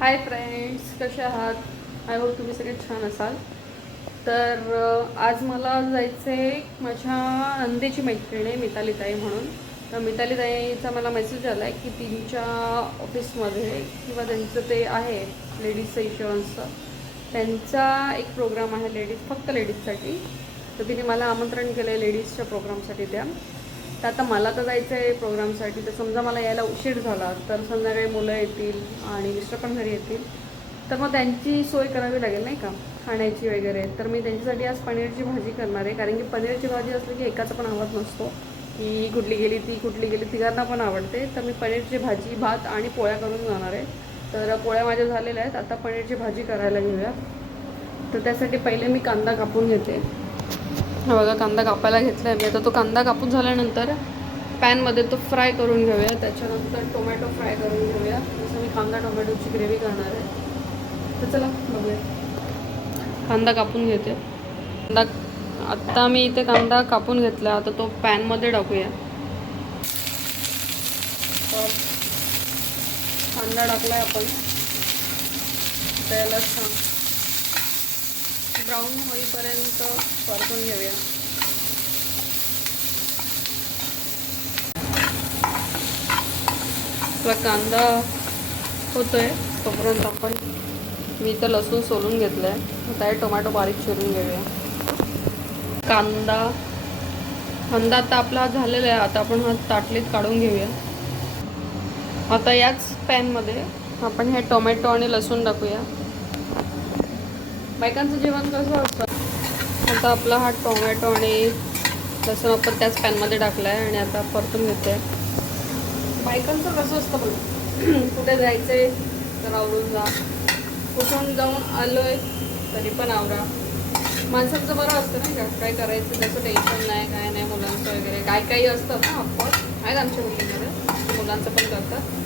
Hi friends, कसे आहात? I hope तुम्ही सगळे छान असाल. तर आज मला जायचं आहे. माझ्या नंदेची मैत्रीण आहे मिताली ताई म्हणून. तर मिताली ताईचा मला मेसेज आला आहे की तिच्या ऑफिसमध्ये किंवा त्यांचं ते आहे लेडीजचं इन्शुरन्सचं, त्यांचा एक प्रोग्राम आहे फक्त लेडीजसाठी. तर तिने मला आमंत्रण केलं आहे लेडीजच्या प्रोग्रामसाठी त्या. तर आता मला तर जायचं आहे प्रोग्रामसाठी. तर समजा मला यायला उशीर झाला तर संध्याकाळी मुलं येतील आणि मिस्टर पण घरी येतील, तर मग त्यांची सोय करावी लागेल नाही का, खाण्याची वगैरे. तर मी त्यांच्यासाठी आज पनीरची भाजी करणार आहे, कारण की पनीरची भाजी असली की एकाचं पण आवडत नसतो की ही कुठली गेली ती कुठली गेली, तिघांना पण आवडते. तर मी पनीरची भाजी, भात आणि पोळ्या करून जाणार आहे. तर पोळ्या माझ्या झालेल्या आहेत, आता पनीरची भाजी करायला घेऊया. तर त्यासाठी पहिले मी कांदा कापून घेते. हा बघा, कांदा कापायला घेतला आहे मी. आता तो कांदा कापून झाल्यानंतर पॅनमध्ये तो फ्राय करून घेऊया. त्याच्यानंतर टोमॅटो फ्राय करून घेऊया. जसं मी कांदा टोमॅटोची ग्रेव्ही करणार आहे. तर चला बघूया. कांदा कापून घेते. आत्ता मी इथे कांदा कापून घेतला. आता तो पॅनमध्ये टाकूया. कांदा टाकलाय आपण. त्याला छान ब्राऊन होईपर्यंत परतून घेऊया. आपला कांदा होतोय तोपर्यंत मी इथं लसूण सोलून घेतलं आहे. आता हे टोमॅटो बारीक चिरून घेऊया. कांदा आता आपला झालेला आहे. आता आपण हा ताटलीत काढून घेऊया. आता याच पॅनमध्ये आपण हे टोमॅटो आणि लसूण टाकूया. बायकांचं जेवण कसं असतं. आता आपला हा टोमॅटो आणि लसूण आपण त्याच पॅनमध्ये टाकला आहे आणि आता परतून घेते. बायकांचं कसं असतं बघा, कुठे जायचं आहे तर आवरून जा, कुठून जाऊन आलो आहे तरी पण आवरा. माणसांचं बरं असतं नाही का, काय करायचं त्याचं टेन्शन नाही, काय नाही. मुलांचं वगैरे काही असतं ना, ऑफकोर्स आहेत आमच्या मुलींमध्ये, मुलांचं पण करतात.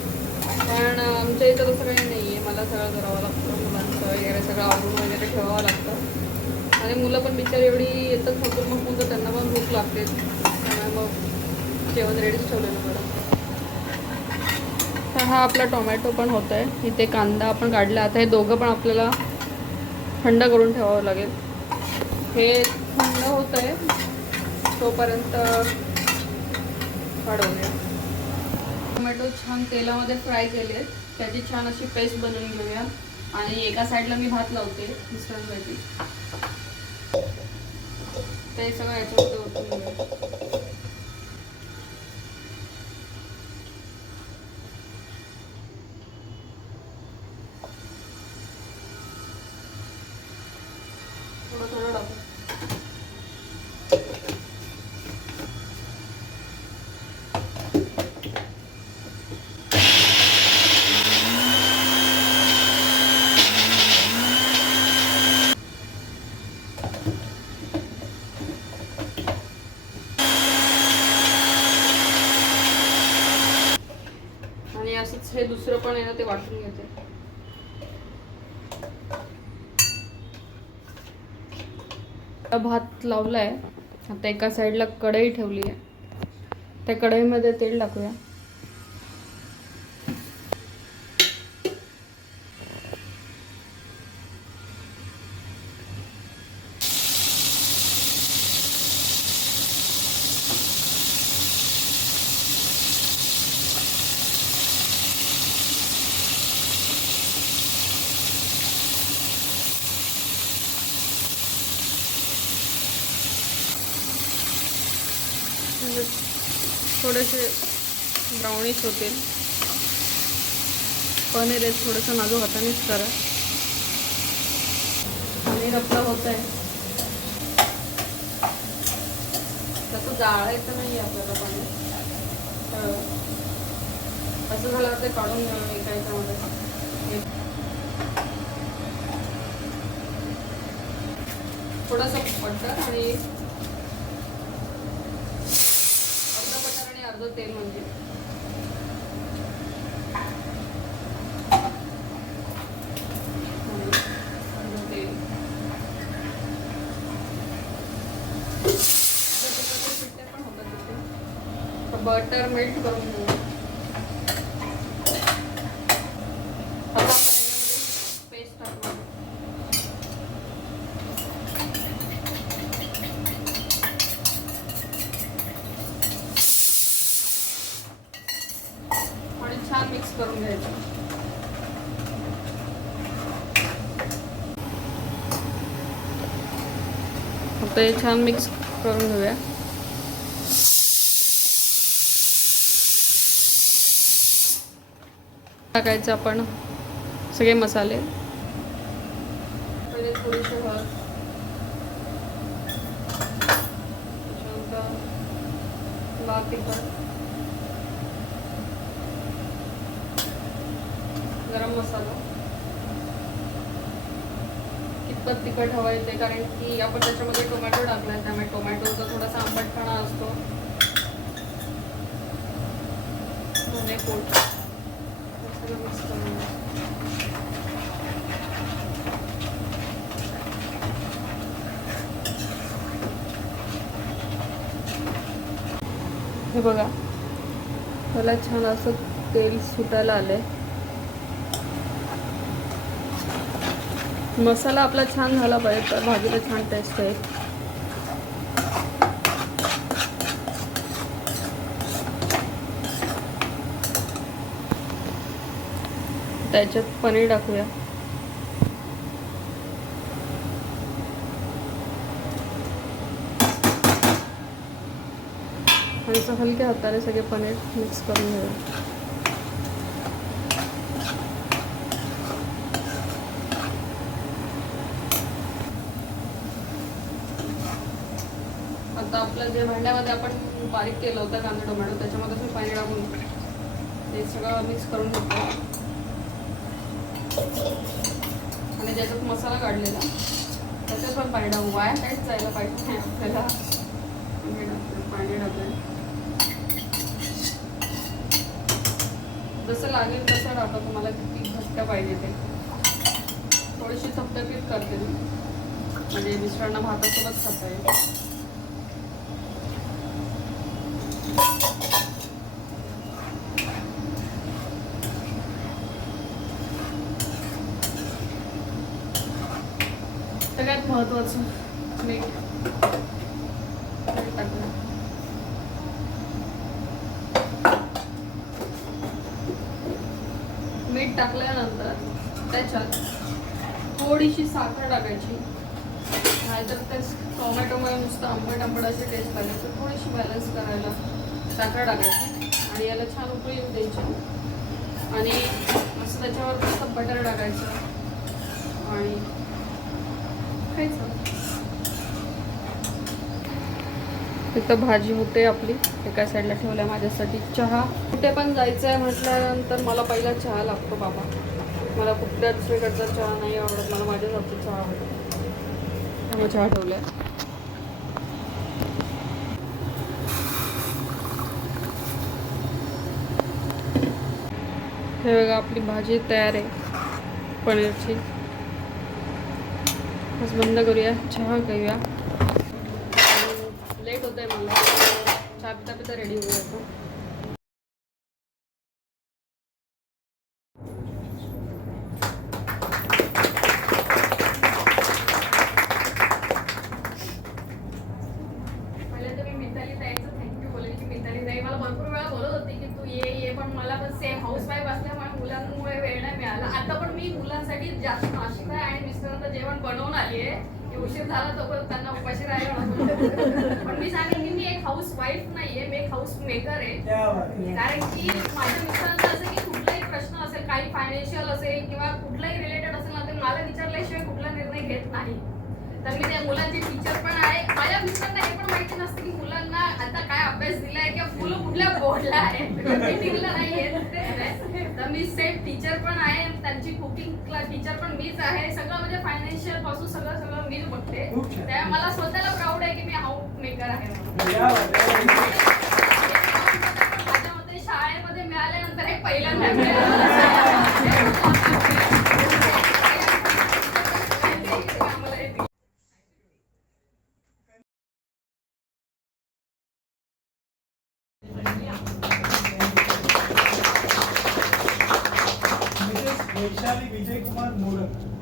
पण आमच्या इथं तसं काही नाही आहे. मला सगळं करावं लागतं, मुलांचं वगैरे सगळं आवरून वगैरे ठेवावं लागतं. आणि मुलं पण बिचारी एवढी येतात मग तर त्यांना पण भूक लागते, त्यामुळे मग जेवण रेडीच ठेवलेलं बरं. तर हा आपला टोमॅटो पण होत आहे. इथे कांदा आपण काढला. आता हे दोघं पण आपल्याला थंड करून ठेवावं लागेल. हे थंड होत आहे तोपर्यंत वाढवूया. टोमॅटो छान तेलामध्ये फ्राय केले, त्याची छान अशी पेस्ट बनवून घेऊया. आणि एका साईडला मी भात लावते मिस्टरांसाठी. ते सगळं याच्यामध्ये ओतून घेऊया. थोडं टाकू. आणि असंच हे दुसरं पण आहे ना, ते वाटून घेते. भात लावलाय. आता एका साईडला कढई ठेवली आहे. त्या कढईमध्ये तेल टाकूया. थोडेसे ब्राउनिश होतील. पनीर आहे थोडंसं नाजूक हातानेच करा. पनीर आपलं होत आहे. तसं जाळायचं नाही आपल्याला पनीर. असं झालं ते काढून घ्यावं एका याच्यामध्ये. थोडंसं बटर आणि अर्ध तेल म्हणजे बटर मेल्ट करून घेऊ. आता आपण आणि छान मिक्स करून घ्यायचं. आता हे छान मिक्स करून घेऊया. टाकायचं आपण सगळे मसाले. पहिले थोडीशी हळद, लाल तिखट, गरम मसाला. कितपत तिखट हवं येते कारण की आपण त्याच्यामध्ये टोमॅटो टाकला आहे, त्यामुळे टोमॅटोचा थोडासा आंबटपणा असतो. धने पूड सगळं मिक्स करून हे बघा, मला छान असं तेल सुटायला आलंय. मसाला आपला छान झाला पाहिजे तर भाजीला छान टेस्ट आहे. त्याच्यात पनीर टाकूया. आणि असं हलक्या हाताने सगळे पनीर मिक्स करून घेऊया. आता आपलं जे भांड्यामध्ये आपण बारीक केलं होतं कांदा टोमॅटो, त्याच्यामध्ये पण पाणी टाकून ते सगळं मिक्स करून घेतो. आणि ज्याच्यात मसाला काढलेला त्याच्यात पण पाणी टाकू. वाया काहीच जायला पाहिजे नाही आपल्याला. पाणी टाकूया. जसं लागेल तसं टाका, तुम्हाला किती घट्ट पाहिजे ते. थोडीशी थपथपीत करते मी, म्हणजे मिस्टरांना भातासोबत खाता येईल. सगळ्यात महत्त्वाचं मीठ टाकूया. मीठ टाकल्यानंतर त्याच्यात थोडीशी साखर टाकायची. नाहीतर ते टोमॅटोमुळे नुसतं आंबट अशी टेस्ट लागेल, तर थोडीशी बॅलन्स करायला साखर टाकायची. आणि याला छान उकळी येऊ द्यायची. आणि असं त्याच्यावर मस्त बटर टाकायचं आणि खायचं. तिथं भाजी होते आपली, एका साईडला ठेवल्या माझ्यासाठी चहा. कुठे पण जायचं आहे म्हटल्यानंतर मला पहिला चहा लागतो बाबा. मला कुठल्याच दुसरीकडचा चहा नाही आवडत, मला माझ्याच हातचा चहा आवडतो. त्यामुळे चहा ठेवलाय. हे बघा, आपली भाजी तयार आहे पनीरची. बस बंद करूया, चहा घेऊया. लेट होत आहे मला, चहा पिता पिता रेडी होऊया. पहिले तर मी मिताली ताईचं थँक्यू बोलेल की मिताली ताई मला भरपूर वेळा बोलत होती की तू ये, पण मला पण सेम हाऊस वाईफ असल्यामुळे मुलांमुळे वेळ नाही मिळाला. आता पण मी मुलांसाठी जास्त नाश्ता आणि मिस्टरांचं जेवण बनवून आली आहे. उशीर झाला तोपर्यंत त्यांना उपाशी राहायला. पण मी सांगेन की मी एक हाऊस वाईफ नाहीये, मी एक हाऊस मेकर आहे. कारण की माझ्या मिस्टरांचं असं की कुठलाही प्रश्न असेल, काही फायनान्शियल असेल किंवा कुठलाही रिलेटेड असेल ना, ते मला विचारल्याशिवाय कुठला निर्णय घेत नाही. तर मी त्या मुलांची टीचर पण आहे. माझ्या मिस्टरांना हे पण माहिती नसतं की मुलांना आता काय अभ्यास दिलाय किंवा मुलं कुठल्या बोर्डला आहेत, मीटिंगला नाही आहेत. तर मी सेफ टीचर पण आहे, त्यांची कुकिंग टीचर पण मीच आहे. सगळं म्हणजे फायनान्शियल पासून सगळं मीच बघते. त्यामुळे मला स्वतःला प्राऊड आहे की मी हाऊस मेकर आहे. माझ्या मते शाळेमध्ये मिळाल्यानंतर हे पहिल्यांदा मिळालं. वैशाली विजय कुमार मोडक.